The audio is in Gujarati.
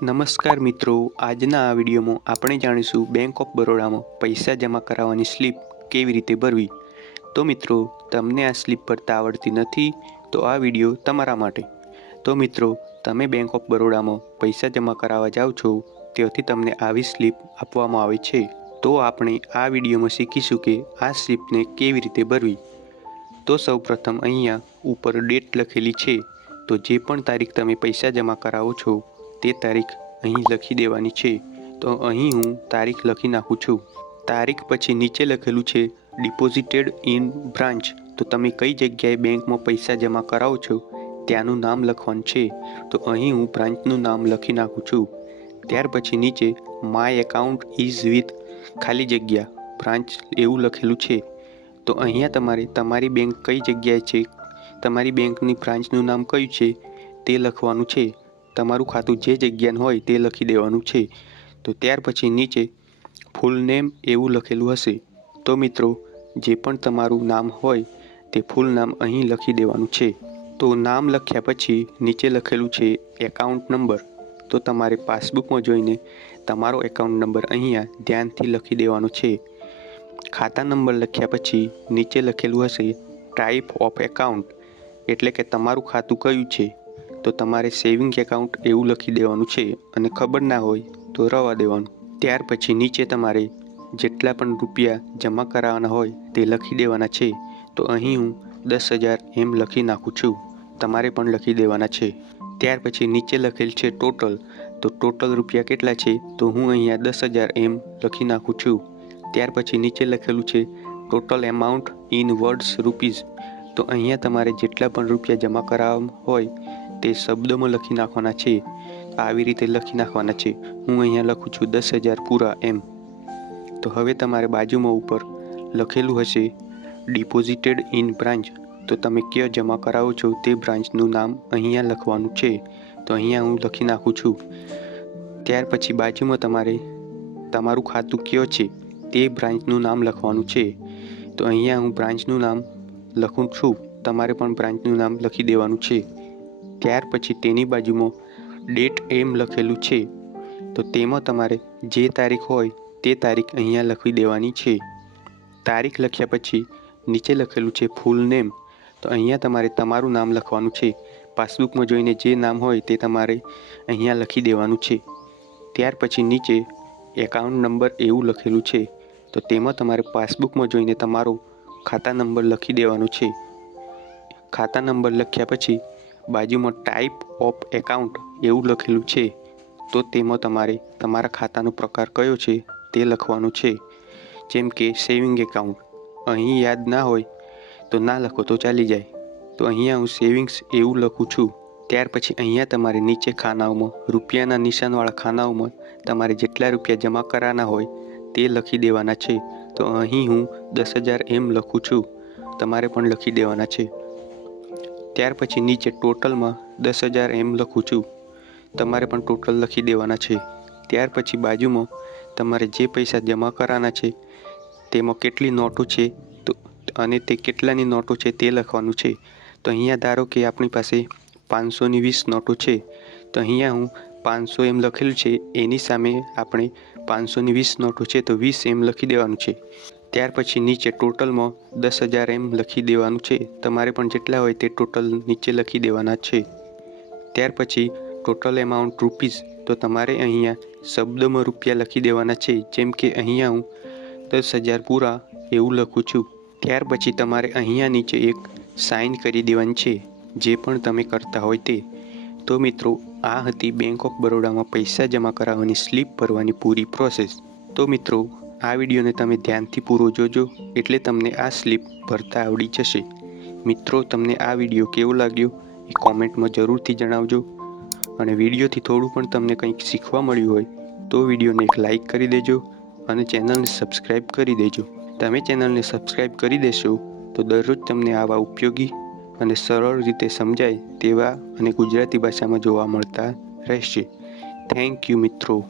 નમસ્કાર મિત્રો, આજના આ વિડીયોમાં આપણે જાણીશું બેંક ઓફ બરોડામાં પૈસા જમા કરાવવાની સ્લીપ કેવી રીતે ભરવી. તો મિત્રો, તમને આ સ્લીપ ભરતા આવડતી નથી, તો આ વીડિયો તમારા માટે. તો મિત્રો, તમે બેંક ઓફ બરોડામાં પૈસા જમા કરાવવા જાઓ છો, ત્યાંથી તમને આવી સ્લીપ આપવામાં આવે છે. તો આપણે આ વિડીયોમાં શીખીશું કે આ સ્લીપને કેવી રીતે ભરવી. તો સૌપ્રથમ અહીંયા ઉપર ડેટ લખેલી છે, તો જે પણ તારીખ તમે પૈસા જમા કરાવો છો તે તારીખ અહીં લખી દેવાની છે. તો અહીં હું તારીખ લખી નાખું છું. તારીખ પછી નીચે લખેલું છે ડિપોઝિટેડ ઇન બ્રાન્ચ તો તમે કઈ જગ્યાએ બેંકમાં પૈસા જમા કરાવો છો, ત્યાંનું નામ લખવાનું છે. તો અહીં હું બ્રાન્ચનું નામ લખી નાખું છું. ત્યાર પછી નીચે માય એકાઉન્ટ ઇઝ વિથ ખાલી જગ્યા, બ્રાન્ચ એવું લખેલું છે. તો અહીંયા તમારે, તમારી બેંક કઈ જગ્યાએ છે? તમારી બેંકની બ્રાન્ચનું નામ કયું છે? તે લખવાનું છે. તમારું ખાતું જે જગ્યાનું હોય તે લખી દેવાનું છે. તો ત્યાર પછી નીચે ફૂલ નેમ એવું લખેલું હશે. તો મિત્રો, જે પણ તમારું નામ હોય તે ફૂલ નામ અહીં લખી દેવાનું છે. તો નામ લખ્યા પછી નીચે લખેલું છે એકાઉન્ટ નંબર તો તમારે પાસબુકમાં જોઈને તમારો એકાઉન્ટ નંબર અહીંયા ધ્યાનથી લખી દેવાનો છે. ખાતા નંબર લખ્યા પછી નીચે લખેલું હશે ટાઈપ ઓફ એકાઉન્ટ એટલે કે તમારું ખાતું કયું છે? તો તમારે સેવિંગ એકાઉન્ટ એવું લખી દેવાનું છે અને ખબર ના હોય તો રવા દેવાનું. ત્યાર પછી નીચે તમારે જેટલા પણ રૂપિયા જમા કરાવવાના હોય તે લખી દેવાના છે. તો અહીં હું દસ હજાર એમ લખી નાખું છું. તમારે પણ લખી દેવાના છે. ત્યાર પછી નીચે લખેલ છે ટોટલ તો ટોટલ રૂપિયા કેટલા છે? તો હું અહીંયા દસ હજાર એમ લખી નાખું છું. ત્યાર પછી નીચે લખેલું છે total amount in words rupees તો અહીંયા તમારે જેટલા પણ રૂપિયા જમા કરાવવા હોય તે શબ્દમાં લખી નાખવાના છે. આવી રીતે લખી નાખવાના છે. હું અહીંયા લખું છું દસ હજાર પૂરા એમ. તો હવે તમારે બાજુમાં ઉપર લખેલું હશે ડિપોઝિટેડ ઇન બ્રાન્ચ તો તમે ક્યાં જમા કરાવો છો તે બ્રાન્ચનું નામ અહીંયા લખવાનું છે. તો અહીંયા હું લખી નાખું છું. ત્યાર પછી બાજુમાં તમારે, તમારું ખાતું કયો છે તે બ્રાન્ચનું નામ લખવાનું છે. તો અહીંયા હું બ્રાન્ચનું નામ લખું છું. તમારે પણ બ્રાન્ચનું નામ લખી દેવાનું છે. ત્યાર પછી તેની બાજુમાં ડેટ એમ લખેલું છે. તો તેમાં તમારે જે તારીખ હોય તે તારીખ અહીંયા લખી દેવાની છે. તારીખ લખ્યા પછી નીચે લખેલું છે ફૂલ નેમ તો અહીંયા તમારે તમારું નામ લખવાનું છે. પાસબુકમાં જોઈને જે નામ હોય તે તમારે અહીંયા લખી દેવાનું છે. ત્યાર પછી નીચે એકાઉન્ટ નંબર એવું લખેલું છે. તો તેમાં તમારે પાસબુકમાં જોઈને તમારો ખાતા નંબર લખી દેવાનો છે. ખાતા નંબર લખ્યા પછી બાજુમાં ટાઈપ ઓફ એકાઉન્ટ એવું લખેલું છે. તો તેમાં તમારે તમારા ખાતાનો પ્રકાર કયો છે તે લખવાનું છે. જેમ કે સેવિંગ એકાઉન્ટ અહીં યાદ ના હોય તો ના લખો તો ચાલી જાય. તો અહીંયા હું સેવિંગ્સ એવું લખું છું. ત્યાર પછી અહીંયા તમારે નીચે ખાનાઓમાં, રૂપિયાના નિશાનવાળા ખાનાઓમાં તમારે જેટલા રૂપિયા જમા કરાવવાના હોય તે લખી દેવાના છે. તો અહીં હું દસ હજાર એમ લખું છું. તમારે પણ લખી દેવાના છે. ત્યાર પછી નીચે ટોટલમાં દસ હજાર એમ લખું છું. તમારે પણ ટોટલ લખી દેવાના છે. ત્યાર પછી બાજુમાં તમારે જે પૈસા જમા કરાવવાના છે, તેમાં કેટલી નોટો છે, તો અને તે કેટલાની નોટો છે તે લખવાનું છે. તો અહીંયા ધારો કે આપણી પાસે પાંચસોની વીસ નોટો છે, તો અહીંયા હું પાંચસો એમ લખેલું છે. એની સામે આપણે પાંચસોની વીસ નોટો છે, તો વીસ એમ લખી દેવાનું છે. ત્યાર પછી નીચે ટોટલમાં દસ હજાર એમ લખી દેવાનું છે. તમારે પણ જેટલા હોય તે ટોટલ નીચે લખી દેવાના છે. ત્યાર પછી ટોટલ એમાઉન્ટ રૂપીઝ તો તમારે અહીંયા શબ્દમાં રૂપિયા લખી દેવાના છે. જેમ કે અહીંયા હું દસ હજાર પૂરા એવું લખું છું. ત્યાર પછી તમારે અહીંયા નીચે એક સાઇન કરી દેવાની છે. જે પણ તમે કરતા હોય તે. તો મિત્રો, આ હતી બેંક ઓફ બરોડામાં પૈસા જમા કરાવવાની સ્લીપ ભરવાની પૂરી પ્રોસેસ. તો મિત્રો આ વિડીયોને તમે ધ્યાનથી પૂરો જોજો એટલે તમને આ સ્લીપ ભરતા આવડી જશે. મિત્રો, તમને આ વીડિયો કેવો લાગ્યો એ કોમેન્ટમાં જરૂરથી જણાવજો. અને વિડીયોથી થોડું પણ તમને કંઈક શીખવા મળ્યું હોય તો વિડીયોને એક લાઈક કરી દેજો અને ચેનલને સબસ્ક્રાઈબ કરી દેજો. તમે ચેનલને સબસ્ક્રાઈબ કરી દેશો તો દરરોજ તમને આવા ઉપયોગી અને સરળ રીતે સમજાય તેવા અને ગુજરાતી ભાષામાં જોવા મળતા રહેશે. થેન્ક યુ મિત્રો.